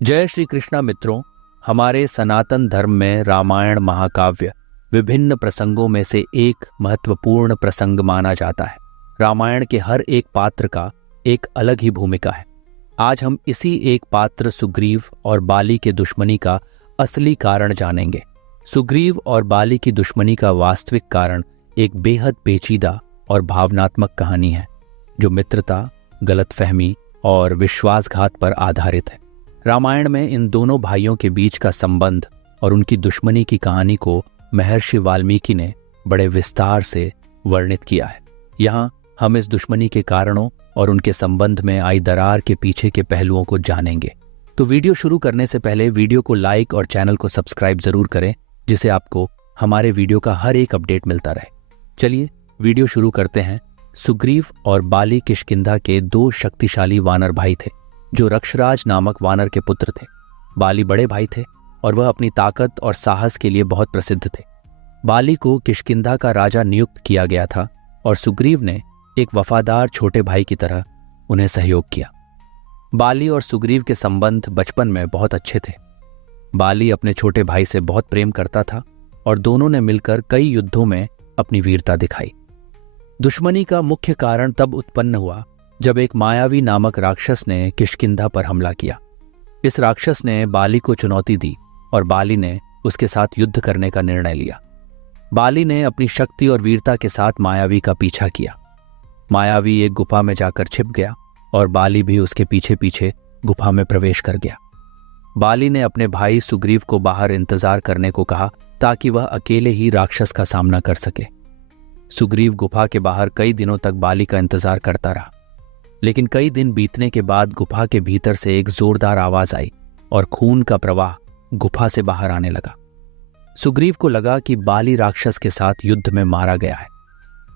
जय श्री कृष्णा मित्रों। हमारे सनातन धर्म में रामायण महाकाव्य विभिन्न प्रसंगों में से एक महत्वपूर्ण प्रसंग माना जाता है। रामायण के हर एक पात्र का एक अलग ही भूमिका है। आज हम इसी एक पात्र सुग्रीव और बाली के दुश्मनी का असली कारण जानेंगे। सुग्रीव और बाली की दुश्मनी का वास्तविक कारण एक बेहद पेचीदा और भावनात्मक कहानी है, जो मित्रता, गलतफहमी और विश्वासघात पर आधारित है। रामायण में इन दोनों भाइयों के बीच का संबंध और उनकी दुश्मनी की कहानी को महर्षि वाल्मीकि ने बड़े विस्तार से वर्णित किया है। यहाँ हम इस दुश्मनी के कारणों और उनके संबंध में आई दरार के पीछे के पहलुओं को जानेंगे। तो वीडियो शुरू करने से पहले वीडियो को लाइक और चैनल को सब्सक्राइब जरूर करें, जिससे आपको हमारे वीडियो का हर एक अपडेट मिलता रहे। चलिए वीडियो शुरू करते हैं। सुग्रीव और बाली किष्किंधा के दो शक्तिशाली वानर भाई थे, जो रक्षराज नामक वानर के पुत्र थे। बाली बड़े भाई थे और वह अपनी ताकत और साहस के लिए बहुत प्रसिद्ध थे। बाली को किष्किंधा का राजा नियुक्त किया गया था और सुग्रीव ने एक वफादार छोटे भाई की तरह उन्हें सहयोग किया। बाली और सुग्रीव के संबंध बचपन में बहुत अच्छे थे। बाली अपने छोटे भाई से बहुत प्रेम करता था और दोनों ने मिलकर कई युद्धों में अपनी वीरता दिखाई। दुश्मनी का मुख्य कारण तब उत्पन्न हुआ जब एक मायावी नामक राक्षस ने किष्किंधा पर हमला किया। इस राक्षस ने बाली को चुनौती दी और बाली ने उसके साथ युद्ध करने का निर्णय लिया। बाली ने अपनी शक्ति और वीरता के साथ मायावी का पीछा किया। मायावी एक गुफा में जाकर छिप गया और बाली भी उसके पीछे पीछे गुफा में प्रवेश कर गया। बाली ने अपने भाई सुग्रीव को बाहर इंतजार करने को कहा ताकि वह अकेले ही राक्षस का सामना कर सके। सुग्रीव गुफा के बाहर कई दिनों तक बाली का इंतजार करता रहा, लेकिन कई दिन बीतने के बाद गुफा के भीतर से एक जोरदार आवाज आई और खून का प्रवाह गुफा से बाहर आने लगा। सुग्रीव को लगा कि बाली राक्षस के साथ युद्ध में मारा गया है।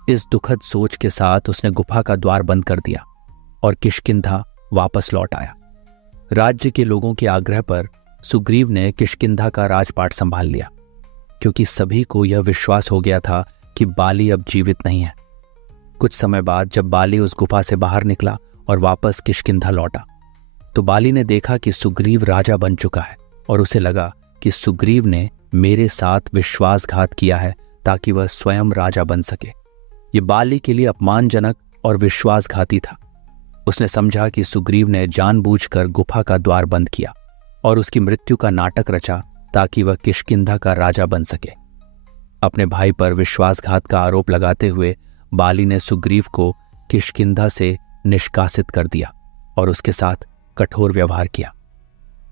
इस दुखद सोच के साथ उसने गुफा का द्वार बंद कर दिया और किष्किंधा वापस लौट आया। राज्य के लोगों के आग्रह पर सुग्रीव ने किष्किंधा का राजपाट संभाल लिया, क्योंकि सभी को यह विश्वास हो गया था कि बाली अब जीवित नहीं है। कुछ समय बाद जब बाली उस गुफा से बाहर निकला और वापस किष्किंधा लौटा, तो बाली ने देखा कि सुग्रीव राजा बन चुका है और उसे लगा कि सुग्रीव ने मेरे साथ विश्वासघात किया है ताकि वह स्वयं राजा बन सके। ये बाली के लिए अपमानजनक और विश्वासघाती था। उसने समझा कि सुग्रीव ने जानबूझकर गुफा का द्वार बंद किया और उसकी मृत्यु का नाटक रचा ताकि वह किष्किंधा का राजा बन सके। अपने भाई पर विश्वासघात का आरोप लगाते हुए बाली ने सुग्रीव को किष्किंधा से निष्कासित कर दिया और उसके साथ कठोर व्यवहार किया।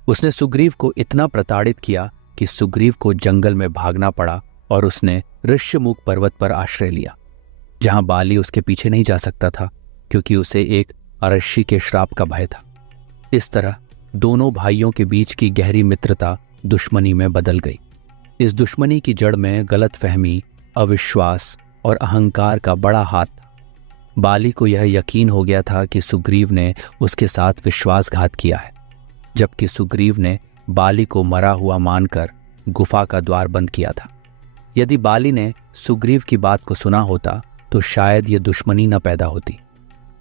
उसने सुग्रीव को इतना प्रताड़ित किया कि सुग्रीव को जंगल में भागना पड़ा और उसने ऋष्यमुख पर्वत पर आश्रय लिया, जहां बाली उसके पीछे नहीं जा सकता था, क्योंकि उसे एक अरश्शी के श्राप का भय था। इस तरह दोनों भाइयों के बीच की गहरी मित्रता दुश्मनी में बदल गई। इस दुश्मनी की जड़ में गलतफहमी, अविश्वास और अहंकार का बड़ा हाथ था। बाली को यह यकीन हो गया था कि सुग्रीव ने उसके साथ विश्वासघात किया है, जबकि सुग्रीव ने बाली को मरा हुआ मानकर गुफा का द्वार बंद किया था। यदि बाली ने सुग्रीव की बात को सुना होता तो शायद ये दुश्मनी न पैदा होती।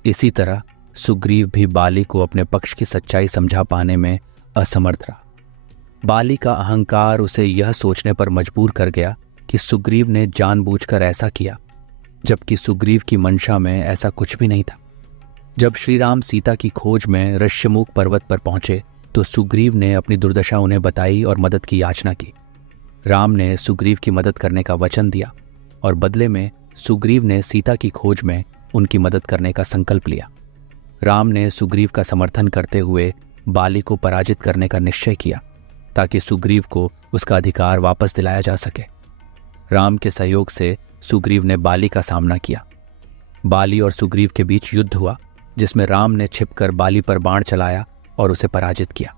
इसी तरह सुग्रीव भी बाली को अपने पक्ष की सच्चाई समझा पाने में असमर्थ रहा। बाली का अहंकार उसे यह सोचने पर मजबूर कर गया कि सुग्रीव ने जानबूझकर ऐसा किया, जबकि सुग्रीव की मंशा में ऐसा कुछ भी नहीं था। जब श्री राम सीता की खोज में ऋष्यमुख पर्वत पर पहुंचे तो सुग्रीव ने अपनी दुर्दशा उन्हें बताई और मदद की याचना की। राम ने सुग्रीव की मदद करने का वचन दिया और बदले में सुग्रीव ने सीता की खोज में उनकी मदद करने का संकल्प लिया। राम ने सुग्रीव का समर्थन करते हुए बाली को पराजित करने का निश्चय किया, ताकि सुग्रीव को उसका अधिकार वापस दिलाया जा सके। राम के सहयोग से सुग्रीव ने बाली का सामना किया। बाली और सुग्रीव के बीच युद्ध हुआ, जिसमें राम ने छिपकर बाली पर बाण चलाया और उसे पराजित किया।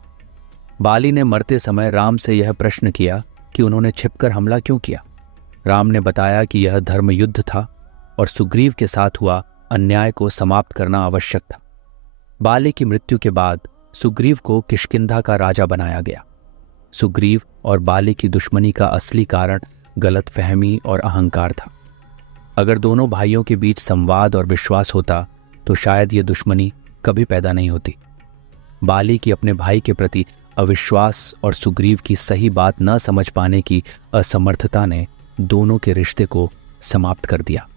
बाली ने मरते समय राम से यह प्रश्न किया कि उन्होंने छिपकर हमला क्यों किया। राम ने बताया कि यह धर्म युद्ध था और सुग्रीव के साथ हुआ अन्याय को समाप्त करना आवश्यक था। बाली की मृत्यु के बाद सुग्रीव को किष्किंधा का राजा बनाया गया। सुग्रीव और बाली की दुश्मनी का असली कारण गलतफहमी और अहंकार था। अगर दोनों भाइयों के बीच संवाद और विश्वास होता तो शायद ये दुश्मनी कभी पैदा नहीं होती। बाली की अपने भाई के प्रति अविश्वास और सुग्रीव की सही बात न समझ पाने की असमर्थता ने दोनों के रिश्ते को समाप्त कर दिया।